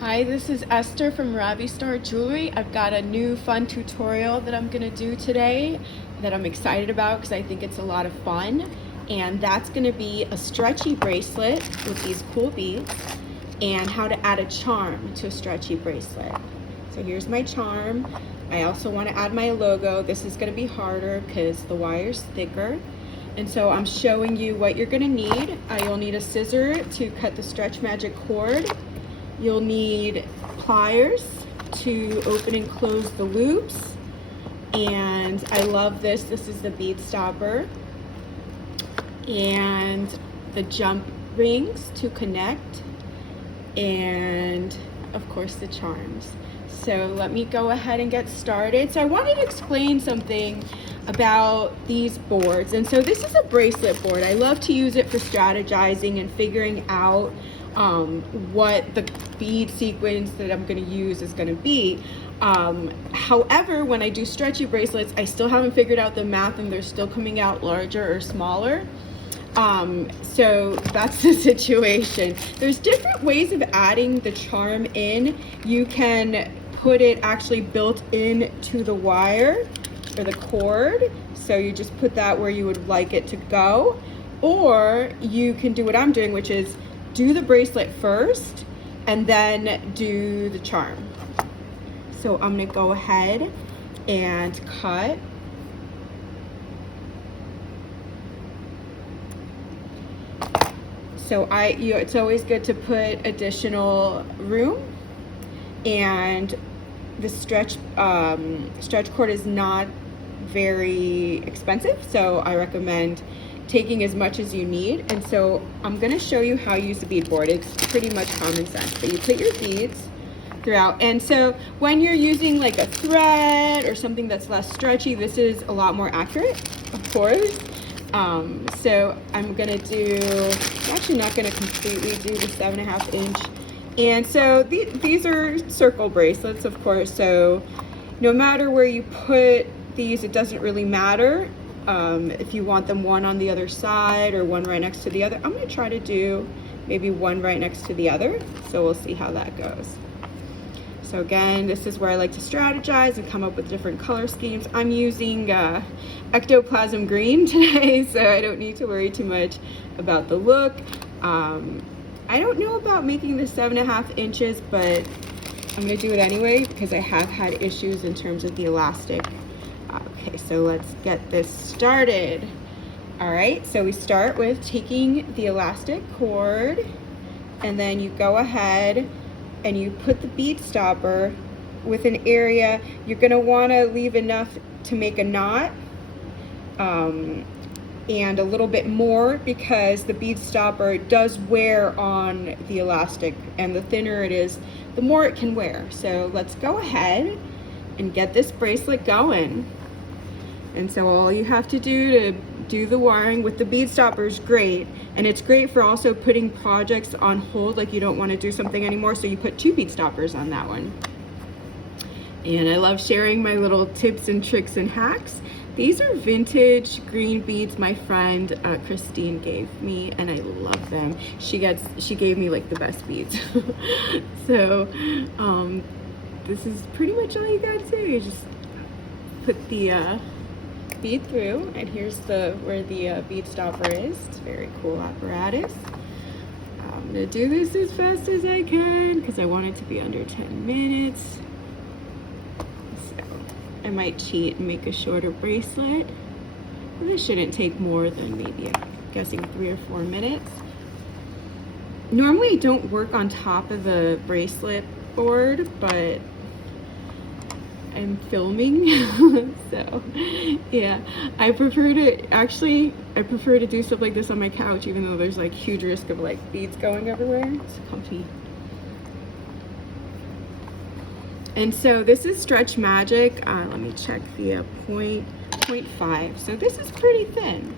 Hi, this is Esther from Ravi Star Jewelry. I've got a new fun tutorial that I'm going to do today that I'm excited about because I think it's a lot of fun. And that's going to be a stretchy bracelet with these cool beads and how to add a charm to a stretchy bracelet. So here's my charm. I also want to add my logo. This is going to be harder because the wire's thicker. And so I'm showing you what you're going to need. You'll need a scissor to cut the Stretch Magic cord. You'll need pliers to open and close the loops. And I love this. This is the bead stopper. And the jump rings to connect. And of course the charms. So let me go ahead and get started. So I wanted to explain something about these boards. And so this is a bracelet board. I love to use it for strategizing and figuring out what the bead sequence that I'm going to use is going to be. However, when I do stretchy bracelets, I still haven't figured out the math and they're still coming out larger or smaller. So that's the situation. There's different ways of adding the charm in. You can put it actually built into the wire or the cord. So you just put that where you would like it to go. Or you can do what I'm doing, which is do the bracelet first and then do the charm. So I'm gonna go ahead and cut. So it's always good to put additional room, and the stretch cord is not very expensive, so I recommend taking as much as you need. And so I'm going to show you how to use the bead board. It's pretty much common sense, but you put your beads throughout. And so when you're using like a thread or something that's less stretchy, this is a lot more accurate, of course. So I'm actually not going to completely do the 7.5 inch. And so these are circle bracelets, of course. So no matter where you put these, it doesn't really matter. If you want them one on the other side or one right next to the other. I'm going to try to do maybe one right next to the other. So we'll see how that goes. So again, this is where I like to strategize and come up with different color schemes. I'm using ectoplasm green today, so I don't need to worry too much about the look. I don't know about making this 7.5 inches, but I'm going to do it anyway because I have had issues in terms of the elastic. Okay, so let's get this started. All right, so we start with taking the elastic cord, and then you go ahead and you put the bead stopper with an area. You're going to want to leave enough to make a knot, and a little bit more because the bead stopper does wear on the elastic, and the thinner it is, the more it can wear. So let's go ahead and get this bracelet going. And so all you have to do the wiring with the bead stopper is great, and it's great for also putting projects on hold, like you don't want to do something anymore, so you put 2 bead stoppers on that one. And I love sharing my little tips and tricks and hacks. These are vintage green beads my friend Christine gave me, and I love them. She gave me like the best beads. So this is pretty much all you gotta do. You just put the bead through, and here's where the bead stopper is. It's a very cool apparatus. I'm gonna do this as fast as I can because I want it to be under 10 minutes. So I might cheat and make a shorter bracelet. This shouldn't take more than maybe, I'm guessing, 3 or 4 minutes. Normally I don't work on top of the bracelet board, but I'm filming. So yeah, I prefer to do stuff like this on my couch, even though there's like huge risk of like beads going everywhere. It's comfy. And so this is Stretch Magic. Let me check the 0.5. So this is pretty thin.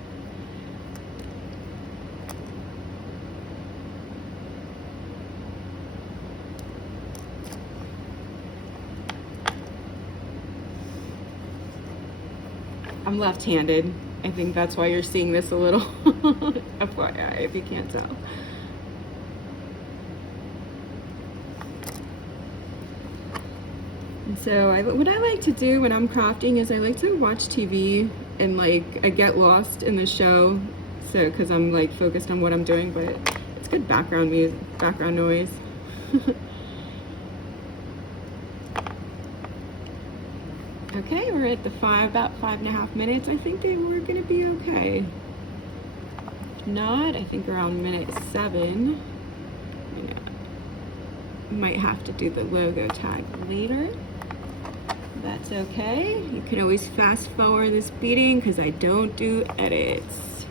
I'm left-handed. I think that's why you're seeing this a little FYI, if you can't tell. And so what I like to do when I'm crafting is I like to watch TV and like I get lost in the show, so because I'm like focused on what I'm doing, but it's good background music, background noise. Okay, we're at the about 5.5 minutes. I think we're gonna be okay. If not, I think around minute 7. Might have to do the logo tag later. That's okay. You can always fast forward this beading because I don't do edits.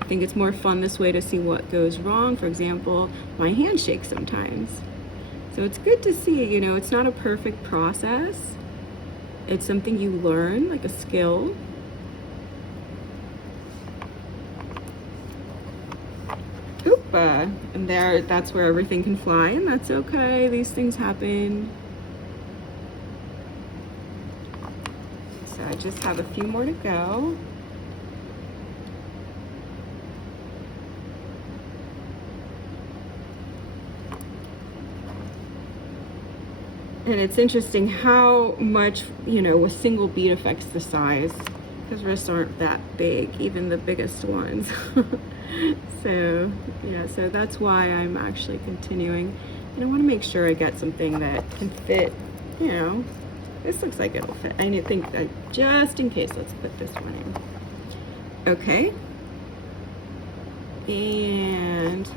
I think it's more fun this way to see what goes wrong. For example, my hand shakes sometimes. So it's good to see, you know, it's not a perfect process. It's something you learn, like a skill. Oop, and that's where everything can fly, and that's okay. These things happen. So I just have a few more to go. And it's interesting how much, you know, a single bead affects the size, because wrists aren't that big, even the biggest ones. So yeah, so that's why I'm actually continuing. And I want to make sure I get something that can fit, you know. This looks like it'll fit. I think that just in case, let's put this one in. Okay. And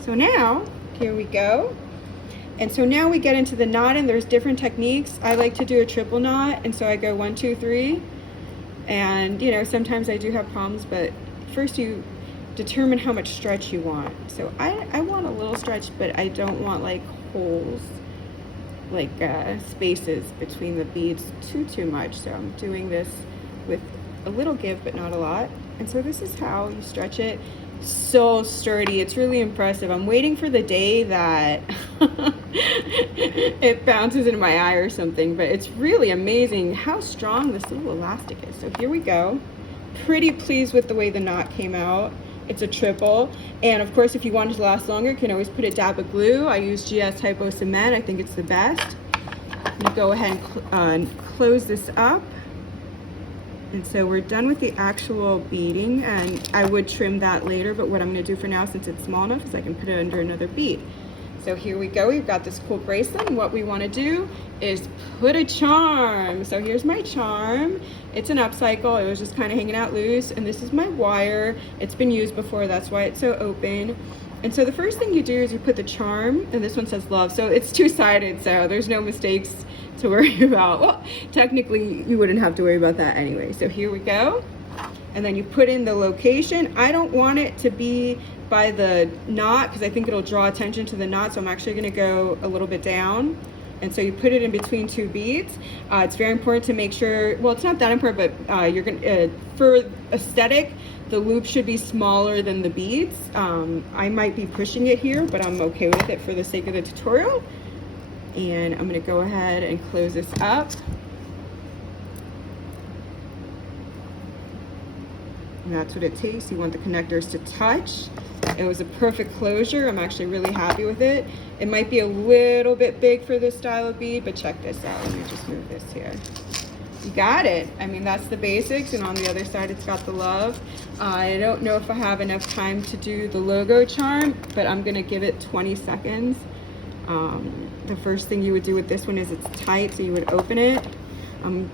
so now, here we go. And so now we get into the knot, and there's different techniques. I like to do a triple knot, and so I go 1, 2, 3. And you know, sometimes I do have problems, but first you determine how much stretch you want. So I want a little stretch, but I don't want like holes, like spaces between the beads too much. So I'm doing this with a little give, but not a lot. And so this is how you stretch it. So sturdy, it's really impressive. I'm waiting for the day that it bounces into my eye or something, but it's really amazing how strong this little elastic is. So here we go. Pretty pleased with the way the knot came out. It's a triple, and of course if you want it to last longer, you can always put a dab of glue. I use GS Hypo Cement. I think it's the best. I'm gonna go ahead and close this up. And so we're done with the actual beading, and I would trim that later, but what I'm gonna do for now, since it's small enough, is I can put it under another bead. So here we go, we've got this cool bracelet, and what we wanna do is put a charm. So here's my charm. It's an upcycle, it was just kind of hanging out loose, and this is my wire. It's been used before, that's why it's so open. And so the first thing you do is you put the charm, and this one says love, so it's two-sided, so there's no mistakes to worry about. Well, technically you wouldn't have to worry about that anyway. So here we go, and then you put in the location. I don't want it to be by the knot because I think it'll draw attention to the knot, so I'm actually going to go a little bit down. And so you put it in between 2 beads. It's very important to make sure, well, it's not that important, but you're gonna for aesthetic, the loop should be smaller than the beads. I might be pushing it here, but I'm okay with it for the sake of the tutorial. And I'm gonna go ahead and close this up. And that's what it takes. You want the connectors to touch. It was a perfect closure. I'm actually really happy with it. It might be a little bit big for this style of bead, but check this out. Let me just move this here. You got it. I mean, that's the basics, and on the other side it's got the love. I don't know if I have enough time to do the logo charm, but I'm gonna give it 20 seconds. The first thing you would do with this one is it's tight, so you would open it. I'm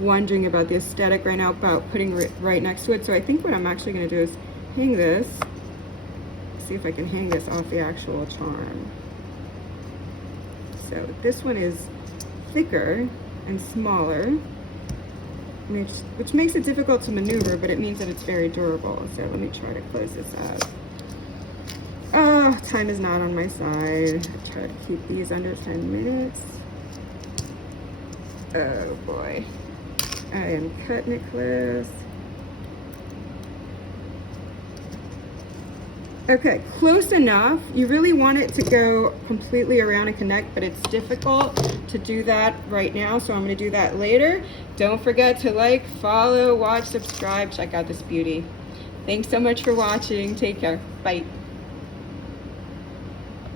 wondering about the aesthetic right now about putting it right next to it, so I think what I'm actually gonna do is hang this. See if I can hang this off the actual charm. So this one is thicker and smaller, which makes it difficult to maneuver, but it means that it's very durable. So let me try to close this up. Oh, time is not on my side. I try to keep these under 10 minutes. Oh boy. I am cutting it close. Okay, close enough. You really want it to go completely around and connect, but it's difficult to do that right now, so I'm gonna do that later. Don't forget to like, follow, watch, subscribe, check out this beauty. Thanks so much for watching. Take care. Bye.